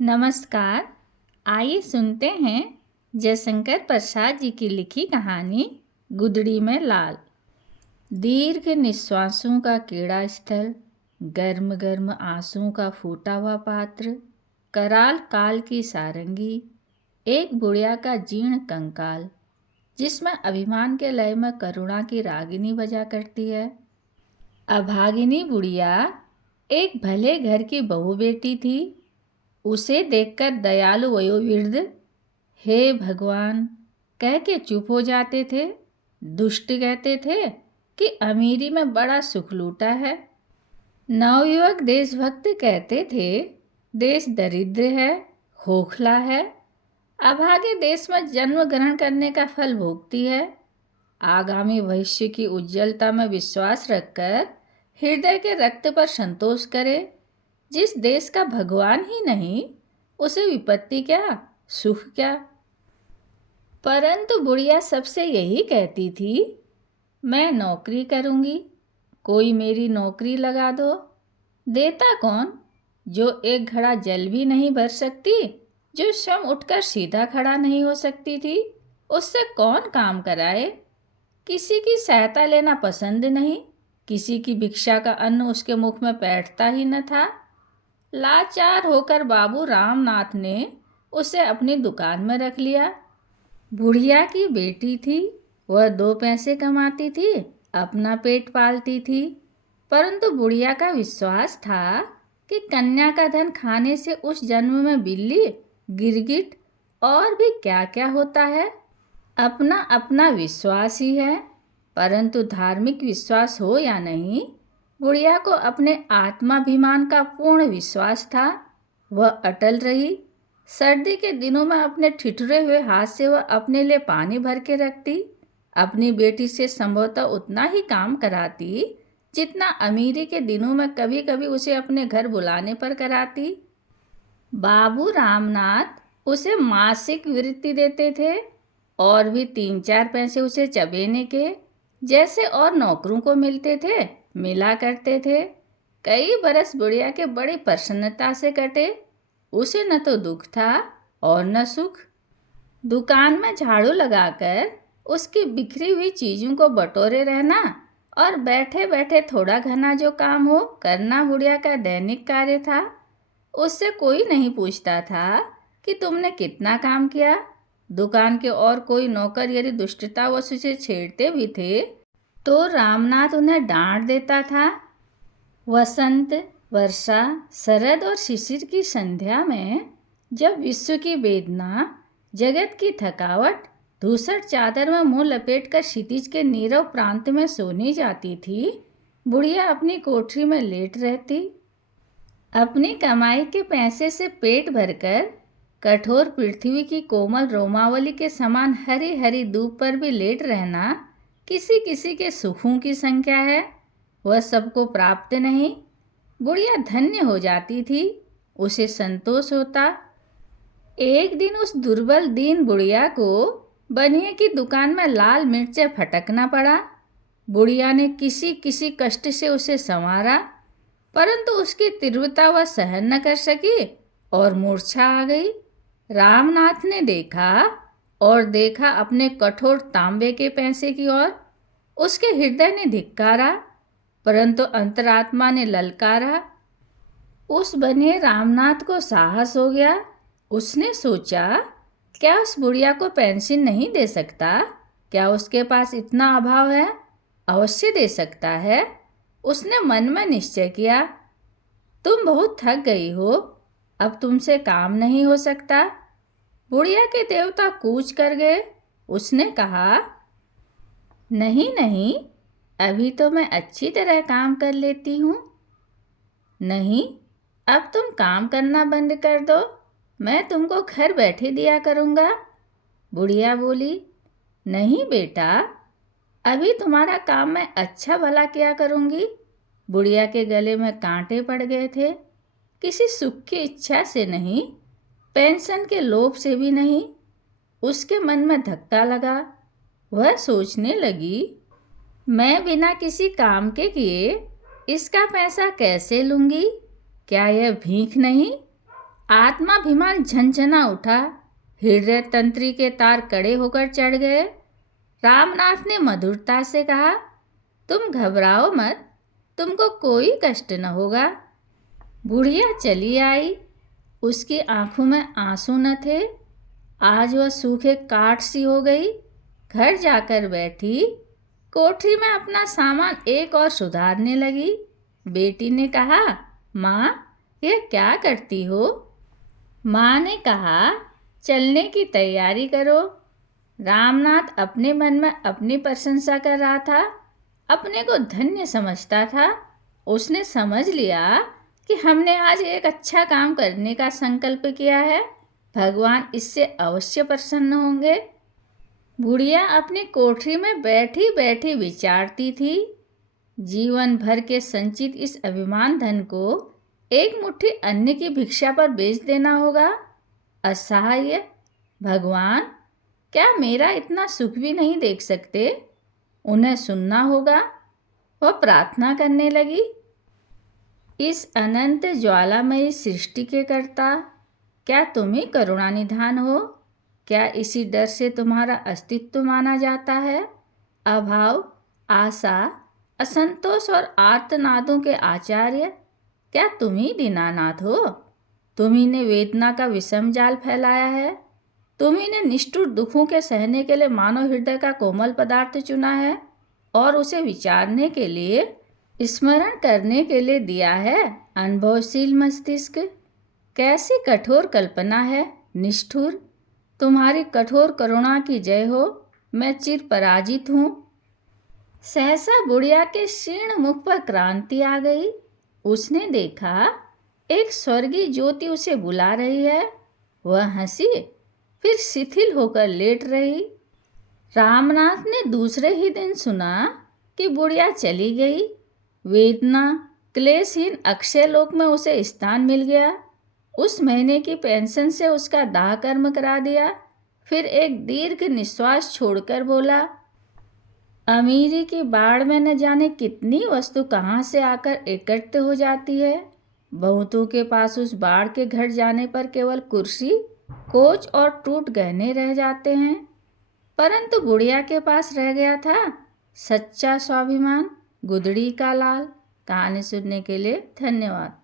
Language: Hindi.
नमस्कार। आइए सुनते हैं जयशंकर प्रसाद जी की लिखी कहानी गुदड़ी में लाल। दीर्घ निश्वासों का कीड़ा स्थल, गर्म गर्म आंसुओं का फूटा हुआ पात्र, कराल काल की सारंगी, एक बुढ़िया का जीर्ण कंकाल जिसमें अभिमान के लय में करुणा की रागिनी बजा करती है। अभागिनी बुढ़िया एक भले घर की बहू बेटी थी। उसे देखकर दयालु वयोवृद्ध हे भगवान कह के चुप हो जाते थे। दुष्ट कहते थे कि अमीरी में बड़ा सुख लूटा है। नवयुवक देशभक्त कहते थे देश दरिद्र है, खोखला है, अभागे देश में जन्म ग्रहण करने का फल भोगती है। आगामी भविष्य की उज्ज्वलता में विश्वास रखकर हृदय के रक्त पर संतोष करे। जिस देश का भगवान ही नहीं, उसे विपत्ति क्या, सुख क्या। परंतु बुढ़िया सबसे यही कहती थी, मैं नौकरी करूंगी, कोई मेरी नौकरी लगा दो। देता कौन? जो एक घड़ा जल भी नहीं भर सकती, जो स्वयं उठकर सीधा खड़ा नहीं हो सकती थी, उससे कौन काम कराए। किसी की सहायता लेना पसंद नहीं, किसी की भिक्षा का अन्न उसके मुख में बैठता ही न था। लाचार होकर बाबू रामनाथ ने उसे अपनी दुकान में रख लिया। बुढ़िया की बेटी थी, वह 2 पैसे कमाती थी, अपना पेट पालती थी। परंतु बुढ़िया का विश्वास था कि कन्या का धन खाने से उस जन्म में बिल्ली, गिरगिट और भी क्या क्या होता है। अपना अपना विश्वास ही है। परंतु धार्मिक विश्वास हो या नहीं, बुढ़िया को अपने आत्माभिमान का पूर्ण विश्वास था। वह अटल रही। सर्दी के दिनों में अपने ठिठुरे हुए हाथ से वह अपने लिए पानी भर के रखती। अपनी बेटी से संभवतः उतना ही काम कराती जितना अमीरी के दिनों में कभी कभी उसे अपने घर बुलाने पर कराती। बाबू रामनाथ उसे मासिक वृत्ति देते थे और भी 3-4 पैसे उसे चबेने के, जैसे और नौकरों को मिलते थे, मिला करते थे। कई बरस बुढ़िया के बड़ी प्रसन्नता से कटे। उसे न तो दुख था और न सुख। दुकान में झाड़ू लगाकर उसकी बिखरी हुई चीज़ों को बटोरे रहना और बैठे बैठे थोड़ा घना जो काम हो करना बुढ़िया का दैनिक कार्य था। उससे कोई नहीं पूछता था कि तुमने कितना काम किया। दुकान के और कोई नौकर यदि दुष्टतावश उसे छेड़ते भी थे तो रामनाथ उन्हें डांट देता था। वसंत, वर्षा, शरद और शिशिर की संध्या में जब विश्व की वेदना, जगत की थकावट धूसर चादर में मुंह लपेटकर क्षितिज के नीरव प्रांत में सोने जाती थी, बुढ़िया अपनी कोठरी में लेट रहती। अपनी कमाई के पैसे से पेट भरकर कठोर पृथ्वी की कोमल रोमावली के समान हरी हरी धूप पर भी लेट रहना किसी किसी के सुखों की संख्या है। वह सबको प्राप्त नहीं। बुढ़िया धन्य हो जाती थी, उसे संतोष होता। एक दिन उस दुर्बल दीन बुढ़िया को बनिए की दुकान में लाल मिर्चें फटकना पड़ा। बुढ़िया ने किसी किसी कष्ट से उसे संवारा, परंतु उसकी तीव्रता वह सहन न कर सकी और मूर्छा आ गई। रामनाथ ने देखा और देखा अपने कठोर तांबे के पैसे की ओर। उसके हृदय ने धिक्कारा, परंतु अंतरात्मा ने ललकारा। उस बनिए रामनाथ को साहस हो गया। उसने सोचा, क्या उस बुढ़िया को पेंशन नहीं दे सकता? क्या उसके पास इतना अभाव है? अवश्य दे सकता है। उसने मन में निश्चय किया। तुम बहुत थक गई हो, अब तुमसे काम नहीं हो सकता। बुढ़िया के देवता कूच कर गए। उसने कहा, नहीं नहीं, अभी तो मैं अच्छी तरह काम कर लेती हूँ। नहीं, अब तुम काम करना बंद कर दो, मैं तुमको घर बैठे दिया करूँगा। बुढ़िया बोली, नहीं बेटा, अभी तुम्हारा काम मैं अच्छा भला किया करूँगी। बुढ़िया के गले में कांटे पड़ गए थे। किसी सुख की इच्छा से नहीं, पेंशन के लोभ से भी नहीं। उसके मन में धक्का लगा। वह सोचने लगी, मैं बिना किसी काम के किए इसका पैसा कैसे लूँगी? क्या यह भीख नहीं? आत्माभिमान झंझना उठा, हृदय तंत्री के तार कड़े होकर चढ़ गए। रामनाथ ने मधुरता से कहा, तुम घबराओ मत, तुमको कोई कष्ट न होगा। बुढ़िया चली आई। उसकी आंखों में आंसू न थे। आज वह सूखे काठ सी हो गई। घर जाकर बैठी, कोठरी में अपना सामान एक और सुधारने लगी। बेटी ने कहा, माँ, यह क्या करती हो? माँ ने कहा, चलने की तैयारी करो। रामनाथ अपने मन में अपनी प्रशंसा कर रहा था, अपने को धन्य समझता था। उसने समझ लिया कि हमने आज एक अच्छा काम करने का संकल्प किया है, भगवान इससे अवश्य प्रसन्न होंगे। बुढ़िया अपनी कोठरी में बैठी बैठी विचारती थी, जीवन भर के संचित इस अभिमान धन को एक मुट्ठी अन्न की भिक्षा पर बेच देना होगा। असहाय भगवान, क्या मेरा इतना सुख भी नहीं देख सकते? उन्हें सुनना होगा। वह प्रार्थना करने लगी, इस अनंत ज्वालामयी सृष्टि के कर्ता, क्या तुम ही करुणा निधान हो? क्या इसी डर से तुम्हारा अस्तित्व माना जाता है? अभाव, आशा, असंतोष और आर्तनादों के आचार्य, क्या तुम ही दीनानाथ हो? तुम ही ने वेदना का विषम जाल फैलाया है। तुम ही ने निष्ठुर दुखों के सहने के लिए मानव हृदय का कोमल पदार्थ चुना है और उसे विचारने के लिए, स्मरण करने के लिए दिया है अनुभवशील मस्तिष्क। कैसी कठोर कल्पना है, निष्ठुर। तुम्हारी कठोर करुणा की जय हो। मैं चिर पराजित हूँ। सहसा बुढ़िया के क्षीण मुख पर क्रांति आ गई। उसने देखा एक स्वर्गीय ज्योति उसे बुला रही है। वह हंसी, फिर शिथिल होकर लेट रही। रामनाथ ने दूसरे ही दिन सुना कि बुढ़िया चली गई। वेदना क्लेशहीन अक्षय लोक में उसे स्थान मिल गया। उस महीने की पेंशन से उसका दाह कर्म करा दिया। फिर एक दीर्घ निश्वास छोड़कर बोला, अमीरी की बाढ़ में न जाने कितनी वस्तु कहाँ से आकर एकत्र हो जाती है। बहुतों के पास उस बाढ़ के घट जाने पर केवल कुर्सी, कोच और टूट गहने रह जाते हैं, परंतु बुढ़िया के पास रह गया था सच्चा स्वाभिमान, गुदड़ी का लाल। कहानी सुनने के लिए धन्यवाद।